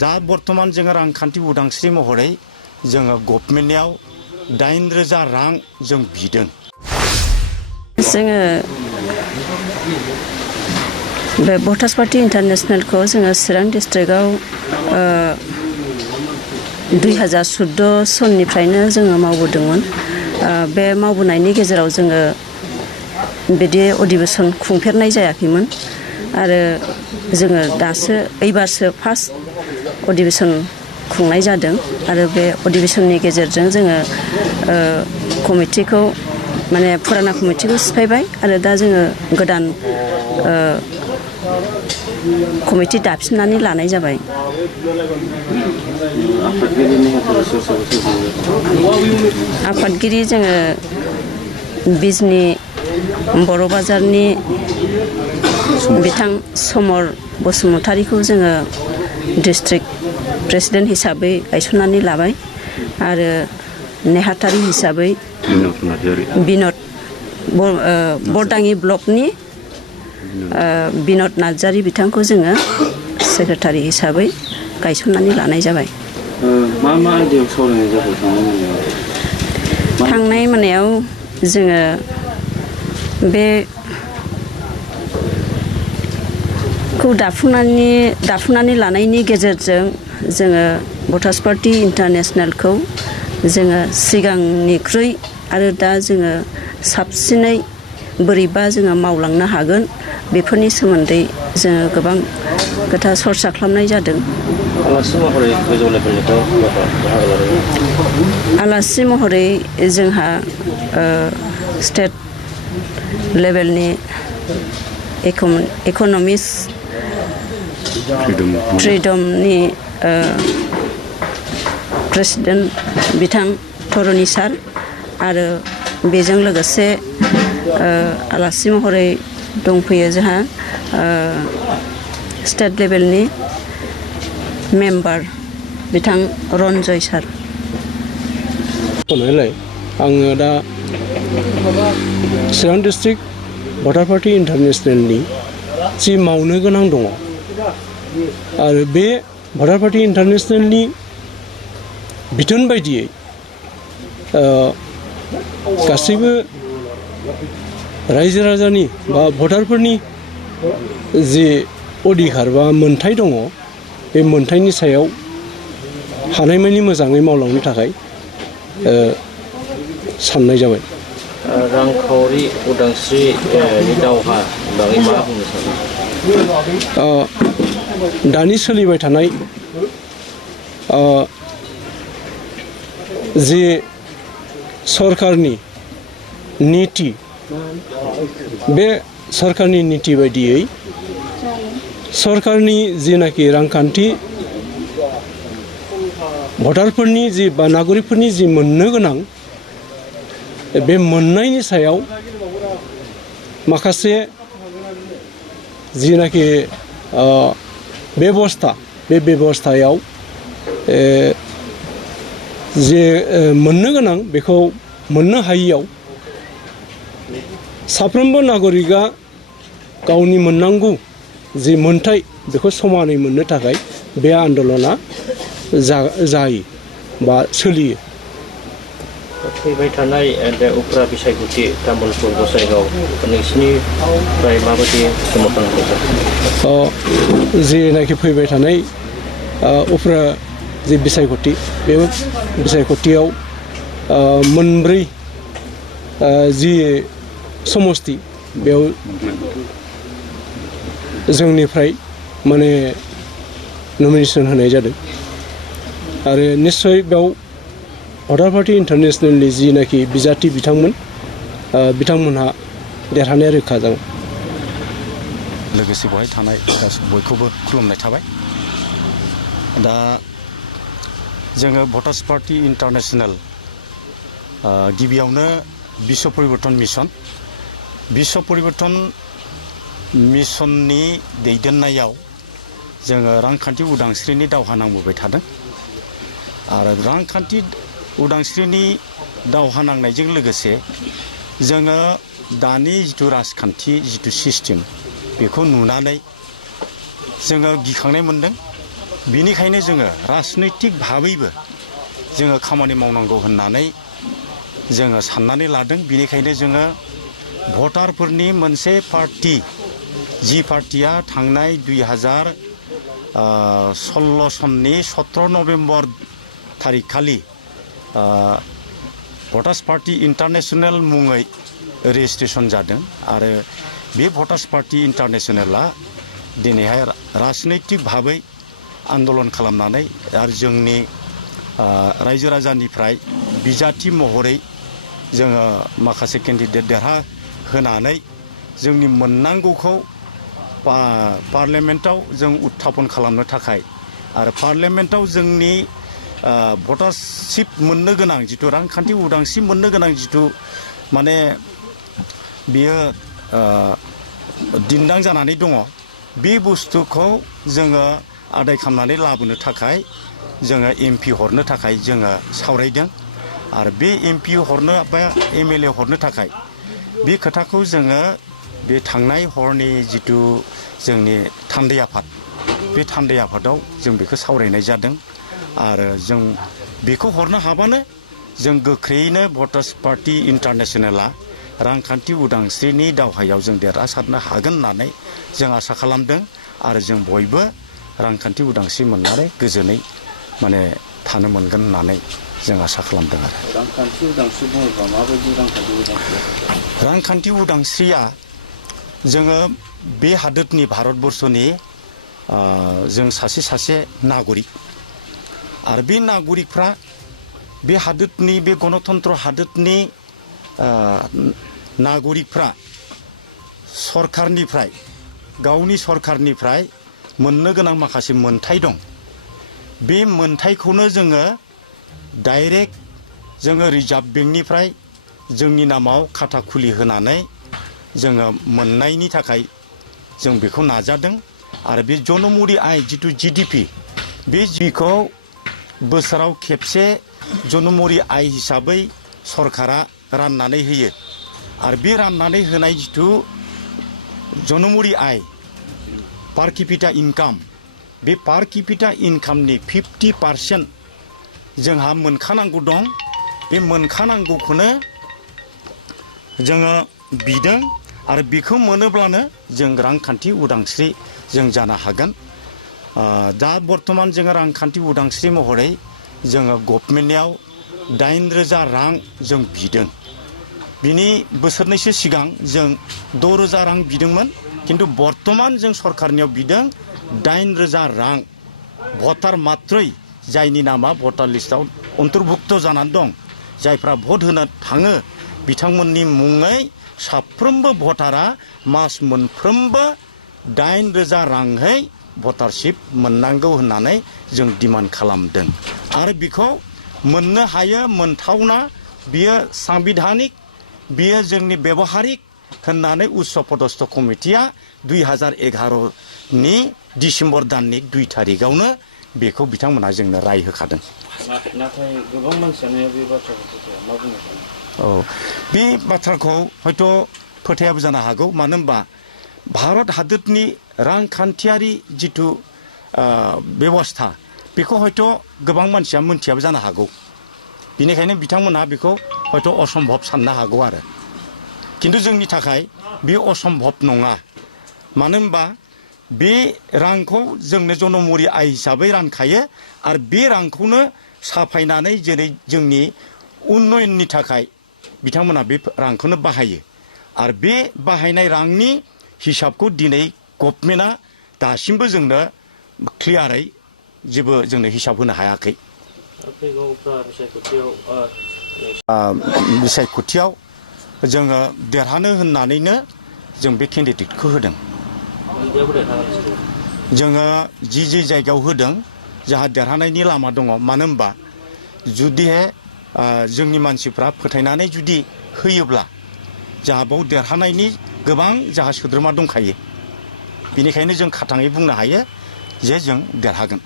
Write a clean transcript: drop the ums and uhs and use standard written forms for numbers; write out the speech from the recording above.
दा बर्तमान जोङो रांखान्थि उदांस्रि महरै जोङो गभर्नमेन्टआव 8,000 रां जों बिदों। जोङो बे भटार्स पार्टी इन्टारनेशनेलखौ जोङो चिरां डिस्ट्रिक्टआव 2014 सननिफ्रायनो जोङो मावबोदोंमोन। बे मावबोनायनि गेजेराव जोङो बिदि अधिवेशन खुंफेरनाय जायाखैमोन आरो जोङो दासो एबारसो फार्स्ट अधिवेशन खुंनाय जादों आरो बे अधिवेशननि गेजेरजों जोङो कमिटिखौ माने फुराना कमिटिखौ सिफायबाय आरो दा जोङो गोदान कमिटि दाफिननानै लानाय जाबाय। आफादगिरि जोङो बिजनि बर' बाजारनि बिथां समर बसुमतारीखौ जोङो डिस्ट्रिक्ट प्रेसिडेन्ट हिसाबै गायसननानै लाबाय आरो नेहाथारि हिसाबै बिनद बरदाङि ब्लकनि बिनद नार्जारी बिथांखौ जोङो सेक्रेटारि हिसाबै गायसननानै लानाय जाबाय। मा आयदायाव सावरायनाय जाबाय थांनाय मोनायाव जोङो बे खौ दाफुंनानै लानायनि गेजेरजों जोङो भटार्स पार्टी इन्टारनेशनेलखौ जोङो सिगांनिख्रुइ आरो दा जोङो साबसिनै बोरैबा जोङो मावलांनो हागोन बेफोरनि सोमोन्दै जोङो गोबां खोथा सरसा खालामनाय जादों। आलासि महरै गोजौ लेभेलनिफ्राय बाहागो लादों। आलासि महरै जोंहा स्टेट लेभेलनि इक'नमिक्स फ्रिडमनि प्रेसिडेन्ट बिथां धरणी सार आरो बेजों लोगोसे आलासि महरै दंफैयो जोंहा स्टेट लेभेलनि मेम्बार बिथां रन्जय सार। आङो दा चिरां डिस्ट्रिक्ट भटार पार्टी इन्टारनेशनेलनि जि मावनो गोनां दङ आरो बे भटार पार्टी इन्टारनेशनेलनि बिथोन बायदियै गासैबो रायजो राजानि बा भटारफोरनि जि अधिकार बा मोन्थाय दङ बे मोन्थायनि सायाव हानायमानि मोजाङै मावलांनो थाखाय साननाय जाबाय। रांखावरि उदांस्रिनि दावहा बागै मा बुंनो सानो? दानि सोलिबाय थानाय जि सरकारनि नीति बे सरकारनि नीति बायदियै सरकारनि जिनाखि रांखान्थि भटारफोरनि जि बा नागरिकफोरनि जि मोननो गोनां बे मोननायनि सायाव माखासे जिनाखि बेबस्था बे बेबस्थायाव जे मोननो गोनां बेखौ मोननो हायियाव साफ्रोमबो नागरिकआ गावनि मोननांगौ जि मोन्थाय बेखौ समानै मोननो थाखाय बे आन्दलना जायो बा सोलियो। फैबाय थानाय बे उफ्रा बिसायख'थि तामुलपुर गसाइगाव नोंसिनिफ्राय माबायदि समर्थन होदों? जिनाखि फैबाय थानाय उफ्रा जि बिसायख'थि बे बिसायख'थियाव मोनब्रै जि समस्ति बेयाव जोंनिफ्राय माने नमिनेसन होनाय जादों आरो निस्सय बेयाव भटार पार्टी इन्टारनेशनेलनि जिनाखि बिजाथि बिथांमोनहा देरहानाया रोखा जागोन। लोगोसे बेवहाय थानाय बयखौबो खुलुमनाय थाबाय। दा जोङो भटार्स पार्टी इन्टारनेशनेल गिबियावनो बिश्व परिवर्तन मिशननि दैदेननायाव जोङो रांखान्थि उदांस्रिनि दावहा नांबोबाय थादों आरो रांखान्थि उदांस्रिनि दावहा नांनायजों लोगोसे जोङो दानि जिथु राजखान्थि जिथु सिस्टेम बेखौ नुनानै जोङो गिखांनाय मोनदों बिनिखायनो जोङो राजनैतिक भाबैबो जोङो खामानि मावनांगौ होननानै जोङो साननानै लादों। बिनिखायनो जोङो भटारफोरनि मोनसे पार्टी जि पार्टीया थांनाय 2016 सननि 17 नभेम्बर थारिखखालि भटार्स पार्टी इन्टारनेशनेल मुङै रेजिस्ट्रेसन जादों आरो बे भटार्स पार्टी इन्टारनेशनेला दिनैहाय राजनैतिक भाबै आन्दलन खालामनानै आरो जोंनि रायजो राजानिफ्राय बिजाथि महरै जोङो माखासे केन्डिडेट देरहा होनानै जोंनि मोननांगौखौ पार्लियामेन्टआव जों उत्थापन खालामनो थाखाय आरो पार्लियामेन्टआव जोंनि भटारशिप मोननो गोनां जिथु रांखान्थि उदांस्रि मोननो गोनां जिथु माने बियो दिन्दां जानानै दङ बे बुस्थुखौ जोङो आदाय खालामनानै लाबोनो थाखाय जोङो एमपि हरनो थाखाय जोङो सावरायदों आरो बे एमपि हरनो बा एमएलए हरनो थाखाय बे खोथाखौ जोङो बे थांनाय हरनि जिथु जोंनि थान्दै आफाद बे थान्दै आफादाव जों बेखौ सावरायनाय जादों आरो जों बेखौ हरनो हाबानो जों गोख्रैयैनो भटार्स पार्टी इन्टारनेशनेला रांखान्थि उदांस्रिनि दावहायाव जों देरहासारनो हागोन होननानै जों आसा खालामदों आरो जों बयबो रांखान्थि उदांस्रि मोननानै गोजोनै माने थानो मोनगोन होननानै जों आसा खालामदों आरो रांखान्थि उदांस्रि बुङोब्ला माबायदि रांखान्थि उदांस्रिया जोङो बे हादोरनि भारतबर्षनि जों सासे नागरिक आरो बे नागरिकफ्रा बे हादोरनि बे गणतन्त्र हादोरनि नागरिकफ्रा सरकारनिफ्राय गावनि सरकारनिफ्राय मोननो गोनां माखासे मोनथाय दं बे मोनथायखौनो जोङो डाइरेक्ट जोङो रिजार्भ बेंकनिफ्राय जोंनि नामाव खाता खुलि होनानै जोङो मोननायनि थाखाय जों बेखौ नाजादों आरो बे जनमुरि आय जिथु जिडिपि बे जिखौ बोसोराव खेबसे जनमुरि आय हिसाबै सरकारा राननानै होयो आरो बे राननानै होनाय जिथु जनमुरि आय पार केपिटा इनकाम बे पार केपिटा इनकामनि 50% जोंहा मोनखानांगौ दं बे मोनखानांगौखौनो जोङो बिदों आरो बेखौ मोनोब्लानो जों रांखान्थि उदांस्रि जों जानो हागोन दा बर्तमान जोङो रांखान्थि उदांस्रि महरै जोङो गभर्नमेन्टआव 8,000 रां जों बिदों बिनि बोसोरनैसो सिगां जों 6,000 रां बिदोंमोन किन्तु बर्तमान जों सरकारनियाव बिदों 8,000 रां भटार मात्रै जायनि नामा भटार लिस्टआव अन्तर्भुक्त जानानै दं जायफ्रा भट होनो थाङो बिथांमोननि मुङै साफ्रोमबो भटारा मास मोनफ्रोमबो 8,000 राङै भटारशिप मोननांगौ होननानै जों डिमान्ड खालामदों आरो बेखौ मोननो हायो मोनथावना बियो सांबिधानिक बियो जोंनि व्यवहारिक होननानै उच्च पदस्थ कमिटिया 2011नि डिसेम्बर दाननि 2 तारिखआवनो बेखौ बिथांमोना जोंनो राय होखादों नाथाय गोबां मानसियानो बे बाथ्राखौ मा बुंनो सानो बे बाथ्राखौ हयथ' फोथायाबो जानो हागौ मानो होनबा भारत हादोरनि रांखान्थियारि जिथु बेबस्था बेखौ हयथ' गोबां मानसिया मोनथियाबो जानो हागौ बिनिखायनो बिथांमोनहा बेखौ हयथ' असम्भब साननो हागौ आरो किन्तु जोंनि थाखाय बे असम्भब नङा मानो होनबा बे रांखौ जोंनो जनमुरि आय हिसाबै रानखायो आरो बे रांखौनो साफायनानै जेरै जोंनि उन्नयननि थाखाय बिथांमोना बे रांखौनो बाहायो आरो बे बाहायनाय रांनि हिसाबखौ दिनै गभर्नमेन्टआ दासिमबो जोंनो क्लियारै जेबो जोंनो हिसाब होनो हायाखै बिसायख'थियाव जोङो देरहानो होननानैनो जों बे केन्डिडेटखौ होदों जोङो जि जायगायाव होदों जाहा देरहानायनि लामा दङ मानो होनबा जुदिहे जोंनि मानसिफ्रा फोथायनानै जुदि होयोब्ला जाहा बाव देरहानायनि गोबां जाहा सोद्रोमा दंखायो बेनिखायनो जों खाथाङै बुंनो हायो जे जों देरहागोन